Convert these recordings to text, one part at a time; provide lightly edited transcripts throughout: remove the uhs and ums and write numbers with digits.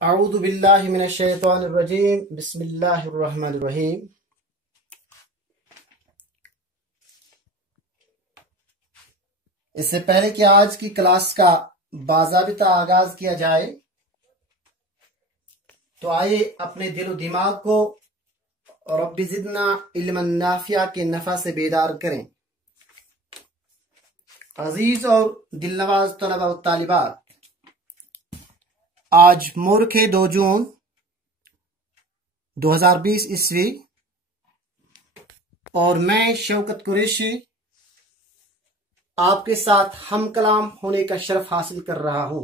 अऊज़ु बिल्लाहि मिनश शैतानिर रजीम बिस्मिल्लाहिर रहमानिर रहीम। इससे पहले कि आज की क्लास का बाज़ाबिता आगाज किया जाए तो आइए अपने दिल और दिमाग को रब्बी ज़िदना इल्मन नाफ़िया के नफ़ा से बेदार करें। अजीज और दिलनवाज तलबा और तालिबात, आज मुल्क 2 जून 2020 ईस्वी और मैं शौकत कुरैशी आपके साथ हम कलाम होने का शर्फ हासिल कर रहा हूं।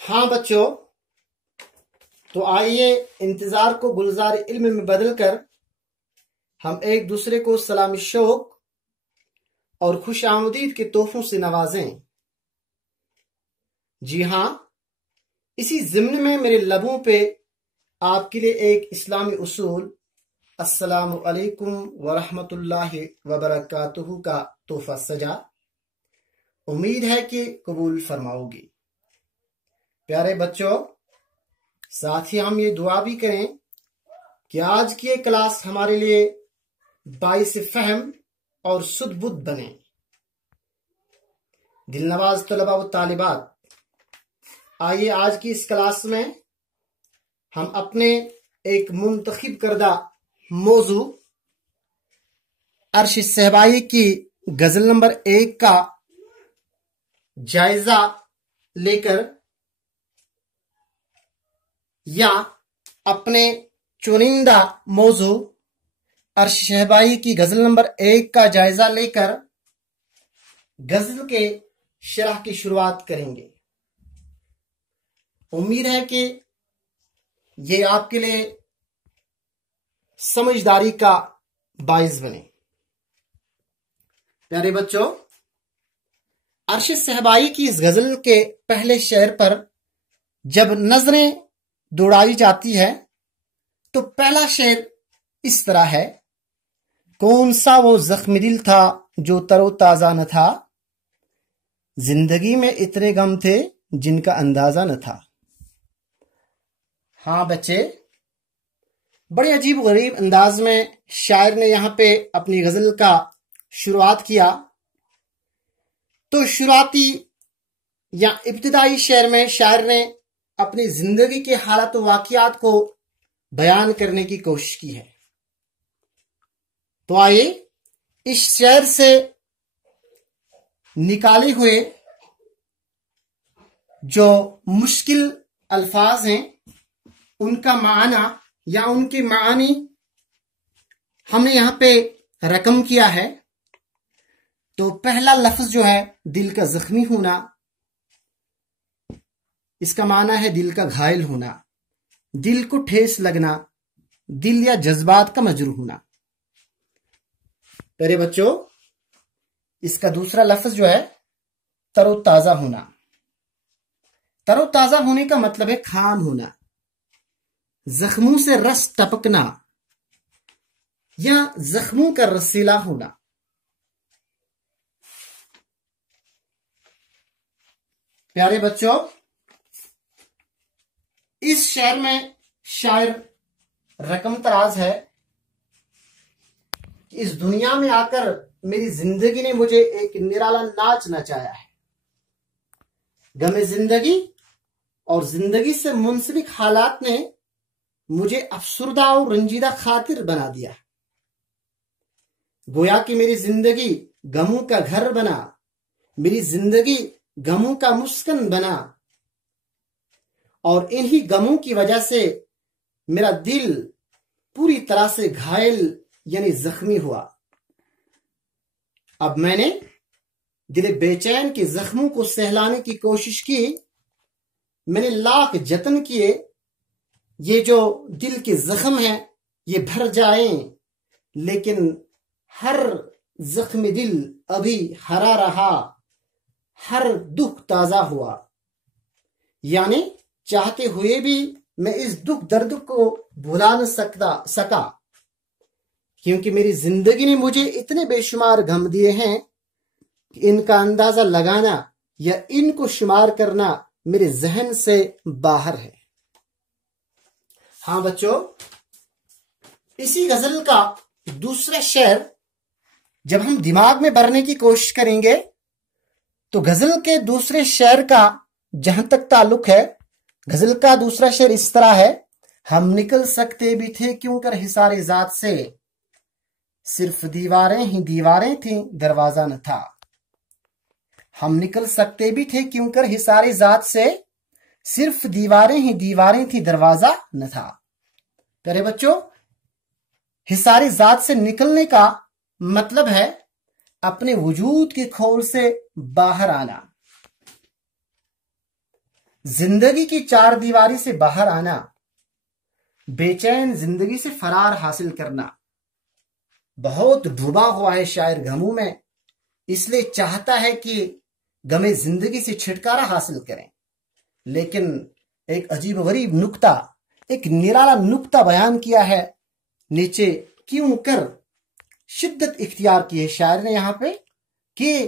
हाँ बच्चों, तो आइए इंतजार को गुलजार इल्म में बदलकर हम एक दूसरे को सलामी शौक और खुश आमदीद के तोहफों से नवाजें। जी हाँ, इसी ज़िम्न में मेरे लबों पे आपके लिए एक इस्लामी उसूल अस्सलामु अलैकुम वरहमतुल्लाहि वबरकातुहू का तोहफा सजा। उम्मीद है कि कबूल फरमाओगी। प्यारे बच्चों, साथ ही हम ये दुआ भी करें कि आज की ये क्लास हमारे लिए बाइस फहम और सुदबुद बने। दिलनवाज तलबा व तालिबात, आइए आज की इस क्लास में हम अपने एक मुंतखब करदा मौजू अर्श सहबाई की गजल नंबर 1 का जायजा लेकर या अपने चुनिंदा मौजू अर्श सहबाई की गजल नंबर 1 का जायजा लेकर गजल के शरह की शुरुआत करेंगे। उम्मीद है कि ये आपके लिए समझदारी का बाइस बने। प्यारे बच्चों, अर्श सहबाई की इस गजल के पहले शेर पर जब नजरें दौड़ाई जाती है तो पहला शेर इस तरह है। कौन सा वो जख्मी दिल था जो तरोताजा न था, जिंदगी में इतने गम थे जिनका अंदाजा न था। हाँ बच्चे, बड़े अजीब गरीब अंदाज में शायर ने यहां पे अपनी गजल का शुरुआत किया। तो शुरुआती या इब्तिदाई शेर में शायर ने अपनी जिंदगी के हालात वाकियात को बयान करने की कोशिश की है। तो आइए इस शेर से निकाले हुए जो मुश्किल अल्फाज हैं उनका माना या उनके मानी हमने यहां पे रकम किया है। तो पहला लफ्ज जो है दिल का जख्मी होना, इसका माना है दिल का घायल होना, दिल को ठेस लगना, दिल या जज्बात का मजरूह होना। प्यारे बच्चों, इसका दूसरा लफ्ज जो है तरोताजा होना। तरोताजा होने का मतलब है खाम होना, जख्मों से रस टपकना या जख्मों का रसीला होना। प्यारे बच्चों, इस शेर में शायर रकम तराज है कि इस दुनिया में आकर मेरी जिंदगी ने मुझे एक निराला नाच नचाया है। गमे जिंदगी और जिंदगी से मुंसलिक हालात ने मुझे अफसुर्दा और रंजीदा खातिर बना दिया। गोया कि मेरी जिंदगी गमों का घर बना, मेरी जिंदगी गमों का मुस्कन बना और इन्हीं गमों की वजह से मेरा दिल पूरी तरह से घायल यानी जख्मी हुआ। अब मैंने दिल बेचैन के जख्मों को सहलाने की कोशिश की, मैंने लाख जतन किए ये जो दिल के जख्म हैं ये भर जाएं, लेकिन हर जख्मी दिल अभी हरा रहा, हर दुख ताजा हुआ। यानी चाहते हुए भी मैं इस दुख दर्द को भुला न सका क्योंकि मेरी जिंदगी ने मुझे इतने बेशुमार गम दिए हैं इनका अंदाजा लगाना या इनको शुमार करना मेरे जहन से बाहर है। हाँ बच्चों, इसी गजल का दूसरा शेर जब हम दिमाग में भरने की कोशिश करेंगे तो गजल के दूसरे शेर का जहां तक ताल्लुक है, गजल का दूसरा शेर इस तरह है, हम निकल सकते भी थे क्यों कर हिसारे जात से, सिर्फ दीवारें ही दीवारें थी दरवाजा न था। हम निकल सकते भी थे क्यों कर हिसारे जात से, सिर्फ दीवारें ही दीवारें थी दरवाजा न था। प्यारे बच्चों, हिसारे जात से निकलने का मतलब है अपने वजूद के खोल से बाहर आना, जिंदगी की चार दीवारी से बाहर आना, बेचैन जिंदगी से फरार हासिल करना। बहुत डूबा हुआ है शायर गमों में, इसलिए चाहता है कि गमे जिंदगी से छुटकारा हासिल करें, लेकिन एक अजीब गरीब नुक्ता, एक निराला नुक्ता बयान किया है नीचे, क्यों कर शिद्दत इख्तियार की है शायर ने यहां पे कि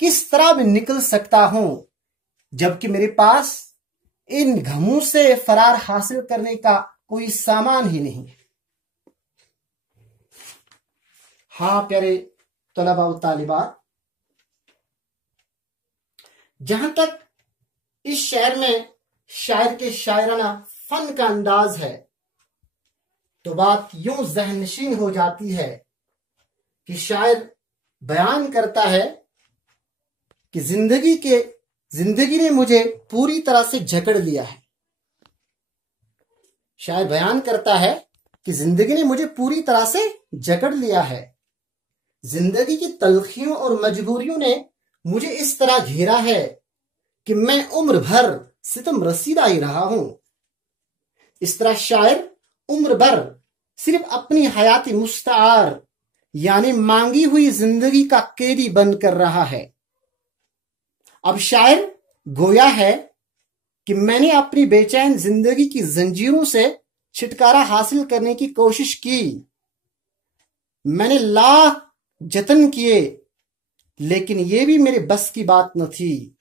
किस तरह मैं निकल सकता हूं जबकि मेरे पास इन गमों से फरार हासिल करने का कोई सामान ही नहीं है। हाँ प्यारे तलबा व तालिबात, जहां तक इस शेर में शायर के शायराना फन का अंदाज है तो बात यूं ज़हननशीन हो जाती है कि शायर बयान करता है कि जिंदगी ने मुझे पूरी तरह से जकड़ लिया है। शायर बयान करता है कि जिंदगी ने मुझे पूरी तरह से जकड़ लिया है। जिंदगी की तलखियों और मजबूरियों ने मुझे इस तरह घेरा है कि मैं उम्र भर सितम रसीदा ही रहा हूं। इस तरह शायर उम्र भर सिर्फ अपनी हयाती मुस्तार यानी मांगी हुई जिंदगी का कैदी बनकर रहा है। अब शायर गोया है कि मैंने अपनी बेचैन जिंदगी की जंजीरों से छुटकारा हासिल करने की कोशिश की, मैंने लाख जतन किए, लेकिन यह भी मेरे बस की बात न थी,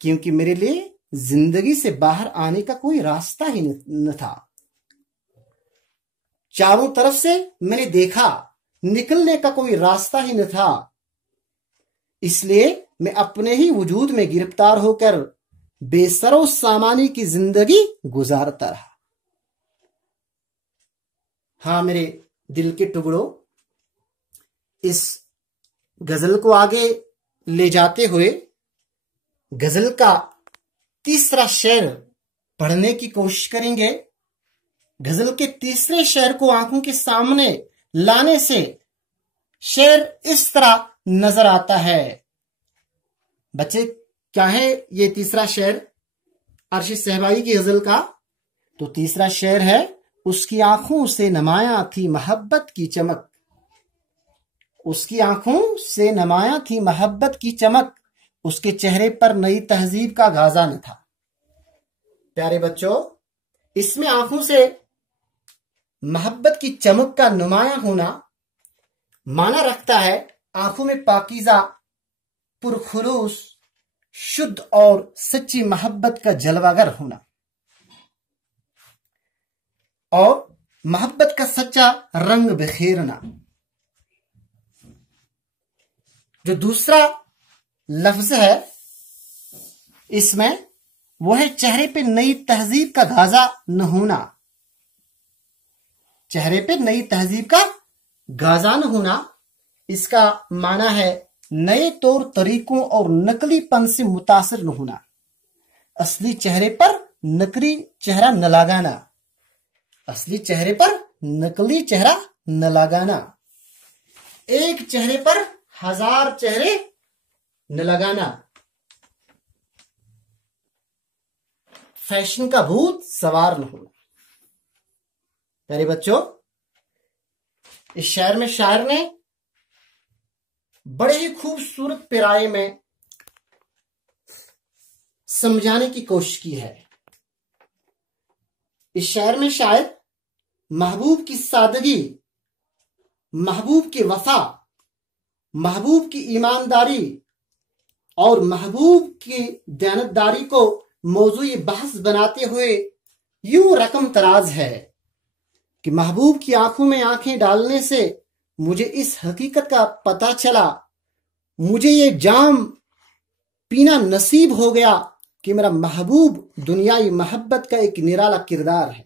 क्योंकि मेरे लिए जिंदगी से बाहर आने का कोई रास्ता ही न था। चारों तरफ से मैंने देखा, निकलने का कोई रास्ता ही न था, इसलिए मैं अपने ही वजूद में गिरफ्तार होकर बेसरो सामानी की जिंदगी गुजारता रहा। हाँ मेरे दिल के टुकड़ों, इस गजल को आगे ले जाते हुए गजल का तीसरा शेर पढ़ने की कोशिश करेंगे। गजल के तीसरे शेर को आंखों के सामने लाने से शेर इस तरह नजर आता है। बच्चे, क्या है ये तीसरा शेर अरशी सहबाई की गजल का? तो तीसरा शेर है, उसकी आंखों से नमाया थी मोहब्बत की चमक, उसकी आंखों से नमाया थी मोहब्बत की चमक, उसके चेहरे पर नई तहजीब का गाजा न था। प्यारे बच्चों, इसमें आंखों से मोहब्बत की चमक का नुमाया होना माना रखता है आंखों में पाकीज़ा, पुरखुलूस, शुद्ध और सच्ची मोहब्बत का जलवागर होना, और मोहब्बत का सच्चा रंग बिखेरना। जो दूसरा लफ्ज है इसमें, वो है चेहरे पे नई तहजीब का गाजा न होना। चेहरे पे नई तहजीब का गाजा न होना, इसका माना है नए तौर तरीकों और नकलीपन से मुतासिर न होना, असली चेहरे पर नकली चेहरा न लगाना, असली चेहरे पर नकली चेहरा न लगाना, एक चेहरे पर हजार चेहरे न लगाना, फैशन का भूत सवार न होना। प्यारे बच्चों, इस शेर में शायर ने बड़े ही खूबसूरत पिराए में समझाने की कोशिश की है। इस शेर में शायर महबूब की सादगी, महबूब की वफा, महबूब की ईमानदारी और महबूब की दयानतदारी को मौजूई बहस बनाते हुए यूं रकम तराज है कि महबूब की आंखों में आंखें डालने से मुझे इस हकीकत का पता चला, मुझे ये जाम पीना नसीब हो गया कि मेरा महबूब दुनियाई मोहब्बत का एक निराला किरदार है,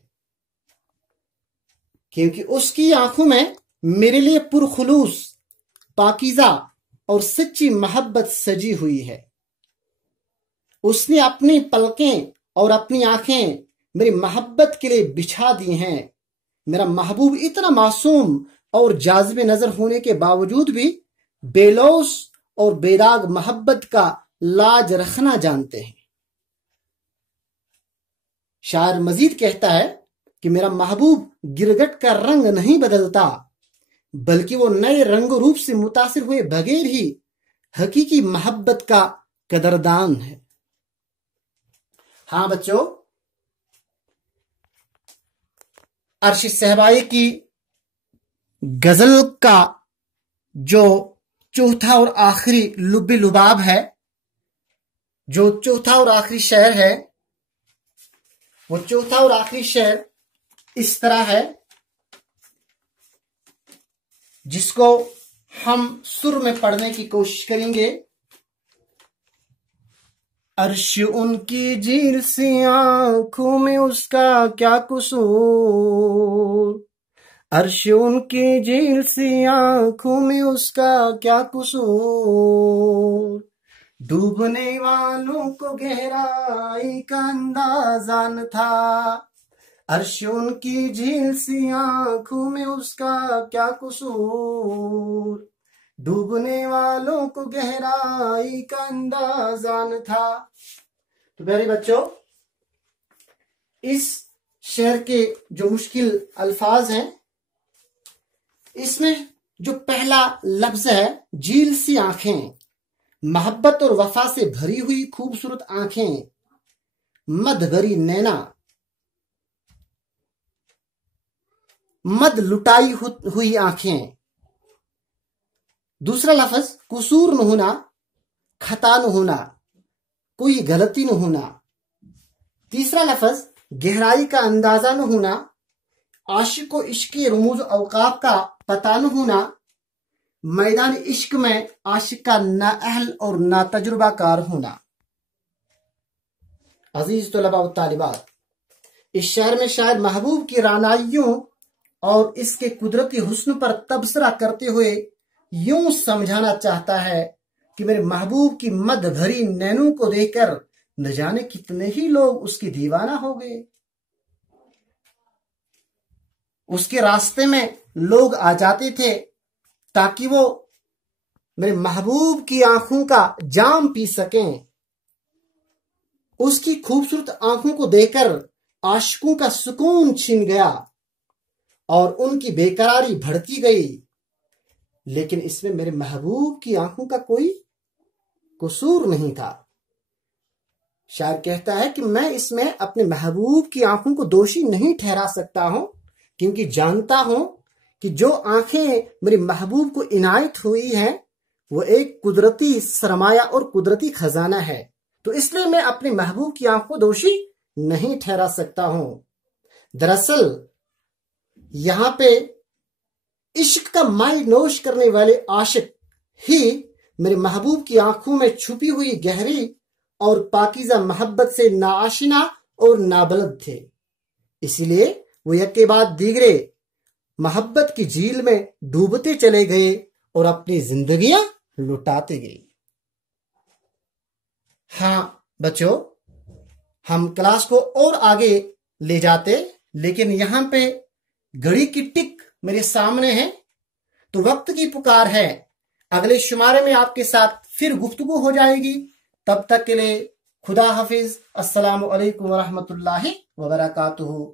क्योंकि उसकी आंखों में मेरे लिए पुरखुलूस, पाकीज़ा और सच्ची मोहब्बत सजी हुई है। उसने अपनी पलकें और अपनी आंखें मेरी मोहब्बत के लिए बिछा दी हैं। मेरा महबूब इतना मासूम और जाज़िब नजर होने के बावजूद भी बेलौस और बेदाग मोहब्बत का लाज रखना जानते हैं। शायर मजीद कहता है कि मेरा महबूब गिरगट का रंग नहीं बदलता, बल्कि वो नए रंग रूप से मुतासिर हुए बगैर ही हकीकी मोहब्बत का कदरदान है। हाँ बच्चों, अर्श सहबाई की गजल का जो चौथा और आखिरी लुब्बे लुबाब है, जो चौथा और आखिरी शेर है, वो चौथा और आखिरी शेर इस तरह है, जिसको हम सुर में पढ़ने की कोशिश करेंगे। अर्श उनकी झील सी आंखों में उसका क्या कसूर, अर्श उनकी झील सी आंखों में उसका क्या कसूर, डूबने वालों को गहराई का अंदाजा न था, अर्श उनकी झील सी आंखों में उसका क्या कसूर, डूबने वालों को गहराई का अंदाजा न था। तो प्यारे बच्चों, इस शेर के जो मुश्किल अल्फाज हैं, इसमें जो पहला लफ्ज है झील सी आंखें, मोहब्बत और वफा से भरी हुई खूबसूरत आंखें, मद भरी नैना, मद लुटाई हुई आंखें। दूसरा लफ्ज कसूर न होना, खता न होना, कोई गलती न होना। तीसरा लफ्ज गहराई का अंदाजा न होना, आशिक को इश्क के रमूज अवकाफ का पता न होना, मैदान इश्क में आशिक का नाअहल और नातजुर्बाकार होना। अजीज तलबा व तालिबात, इस शेर में शायद महबूब की रानाइयों और इसके कुदरती हुस्न पर तबसरा करते हुए यूं समझाना चाहता है कि मेरे महबूब की मद भरी नैनों को देखकर न जाने कितने ही लोग उसकी दीवाना हो गए। उसके रास्ते में लोग आ जाते थे ताकि वो मेरे महबूब की आंखों का जाम पी सकें। उसकी खूबसूरत आंखों को देखकर आशिकों का सुकून छिन गया और उनकी बेकरारी बढ़ती गई, लेकिन इसमें मेरे महबूब की आंखों का कोई कसूर नहीं था। शायर कहता है कि मैं इसमें अपने महबूब की आंखों को दोषी नहीं ठहरा सकता हूं, क्योंकि जानता हूं कि जो आंखें मेरे महबूब को इनायत हुई हैं वो एक कुदरती सरमाया और कुदरती खजाना है, तो इसलिए मैं अपने महबूब की आंखों को दोषी नहीं ठहरा सकता हूं। दरअसल यहां पे इश्क का माई नोश करने वाले आशिक ही मेरे महबूब की आंखों में छुपी हुई गहरी और पाकीज़ा मोहब्बत से नाआशिना और नाबलद थे। इसीलिए वो एक के बाद दीगरे मोहब्बत की झील में डूबते चले गए और अपनी जिंदगियां लुटाते गए। हाँ बच्चों, हम क्लास को और आगे ले जाते, लेकिन यहां पे घड़ी की टिक मेरे सामने है, तो वक्त की पुकार है। अगले शुमारे में आपके साथ फिर गुफ्तगू हो जाएगी। तब तक के लिए खुदा हाफिज। अस्सलामु अलैकुम व रहमतुल्लाहि व बरकातुहू।